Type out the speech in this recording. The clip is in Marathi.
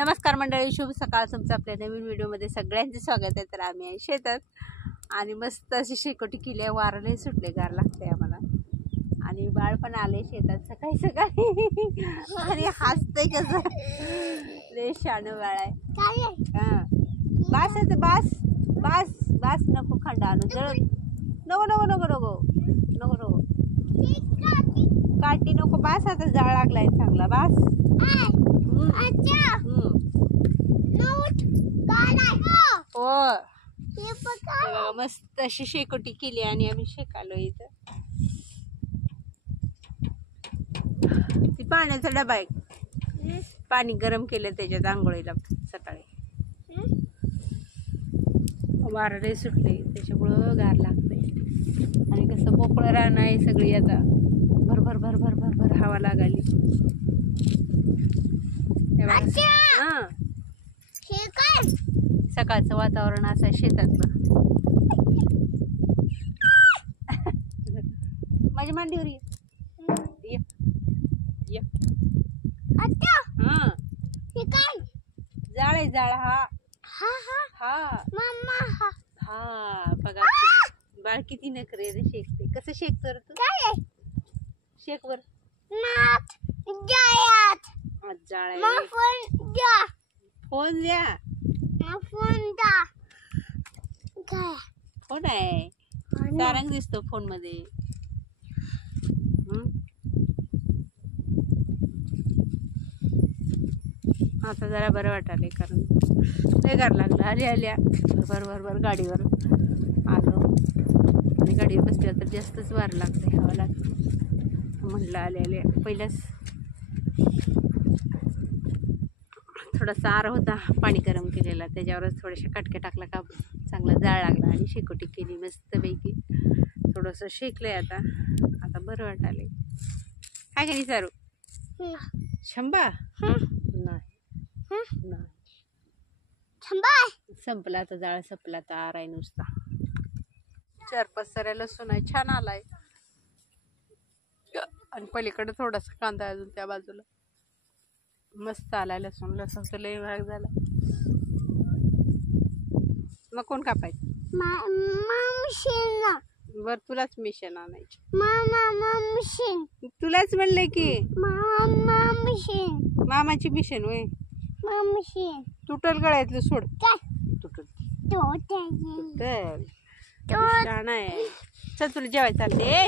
नमस्कार मंडळी, शुभ सकाळ. तुमचं आपल्या नवीन व्हिडिओमध्ये सगळ्यांचे स्वागत आहे. तर आम्ही आहे शेतात आणि मस्त अशी शेकोटी केली आहे. वारले सुटले, गार लागते आम्हाला आणि बाळ पण आले शेतात सकाळी सकाळी आणि हसते कसं लय शाणं बाळ आहे. हां बास आहे, बास बास बास, नको खंड आणू, जळ नको नको नको नको नको नको काठी नको, बास आता जाळ लागलाय चांगला, बास. हो मस्त अशी शेकोटी केली आणि आम्ही शेकालो इथं. ती पाण्याचा डबा आहे, पाणी गरम केलं त्याच्यात आंघोळीला सकाळी. वारडे सुटले त्याच्यामुळं गार लागते आणि कसं मोकळं राहणं आहे सगळी. आता भरभर भरभर भरभर हवा लागाली. हां सकाळचं वातावरण असं आहे शेतातलं. माझ्या मांडीवर ये. हां जाळ आहे, जाळ. हा हा हा बघा बाळ किती नखरे रे, शेकते. कसं शेकतो रे तू? शेक वर. जाळ आहे. फोन द्या. फोन आहे, सारंग दिसतो फोन मध्ये. आता जरा बरं वाटायलंय कारण लय गार लागलं. आल्या भरभर भरभर गाडीवर आलो आणि गाडीवर बसल्या तर जास्तच वार लागते, हवा लागते. म्हटलं आल्या पहिल्याच थोडासा आर होता पाणी गरम केलेला, त्याच्यावरच थोड्याशा काटक्या टाकला का चांगला जाळ लागला आणि शेकोटी केली मस्तपैकी. थोडंसं शेकलंय आता, आता बरं वाटायलंय. काय का नाही सारू? शंभा नाही संपला आता, जाळ संपला आता, आर आहे नुसता. 4-5 सऱ्या लसूण आहे, छान आलाय. आणि पलीकडे थोडासा कांदा अजून त्या बाजूला मस्त आलाय लसूण. लसूण तर लय भाग झाला. मग कोण कापायचं? बर तुलाच मिशन आणायची. तुलाच म्हणलंय की मामाची मिशन होय. तुटल गळ्यातलं सोड. तुटल छान आहे. चल तुला जेवायचं चालले.